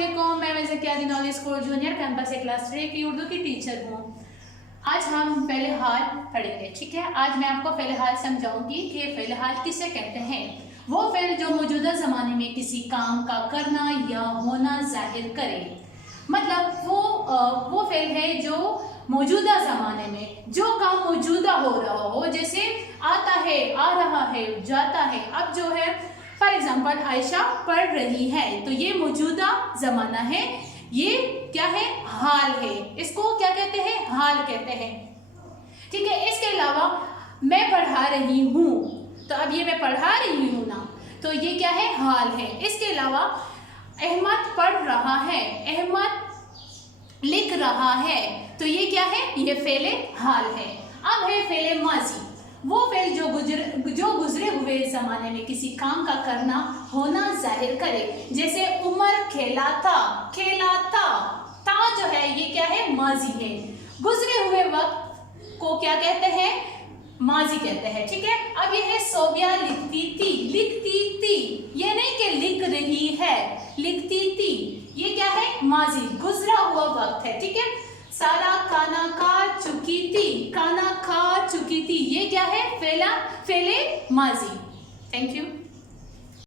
अस्सलामुअलैकुम, मैं Zakia knowledge school junior campus class 3 की उर्दू की टीचर हूँ। आज हम फ़ेल हाल पढ़ेंगे, ठीक है। आज मैं आपको फ़ेल हाल समझाऊंगी कि फ़ेल हाल किसे कहते हैं। वो फ़ेल जो मौजूदा ज़माने में किसी काम का करना या होना जाहिर करे। मतलब वो फ़ेल है जो मौजूदा ज़माने में जो काम मौजूदा हो रहा हो, जैसे आता है, आ रहा है, जाता है। अब जो है फॉर एग्जाम्पल आयशा पढ़ रही है, तो ये मौजूदा ज़माना है, ये क्या है, हाल है। इसको क्या कहते हैं, हाल कहते हैं, ठीक है। इसके अलावा मैं पढ़ा रही हूँ, तो अब ये मैं पढ़ा रही हूँ ना, तो ये क्या है, हाल है। इसके अलावा अहमद पढ़ रहा है, अहमद लिख रहा है, तो ये क्या है, ये फ़ेले हाल है। अब है फ़ेले माजी, वो फ़ेल जो गुजरे हुए ज़माने में किसी काम का करना होना जाहिर करे। जैसे उमर खेला था, खेला था, ता जो है ये क्या है, माजी है। गुजरे हुए वक्त को क्या कहते हैं, माजी कहते हैं, ठीक है। अब ये है सोबिया लिखती थी, लिखती थी, ये नहीं कि लिख रही है, लिखती थी, ये क्या है, माजी, गुजरा हुआ वक्त है, ठीक है। सारा खाना खा चुकी थी, खाना खा चुकी थी, ये क्या है, फ़ेले माजी। Thank you.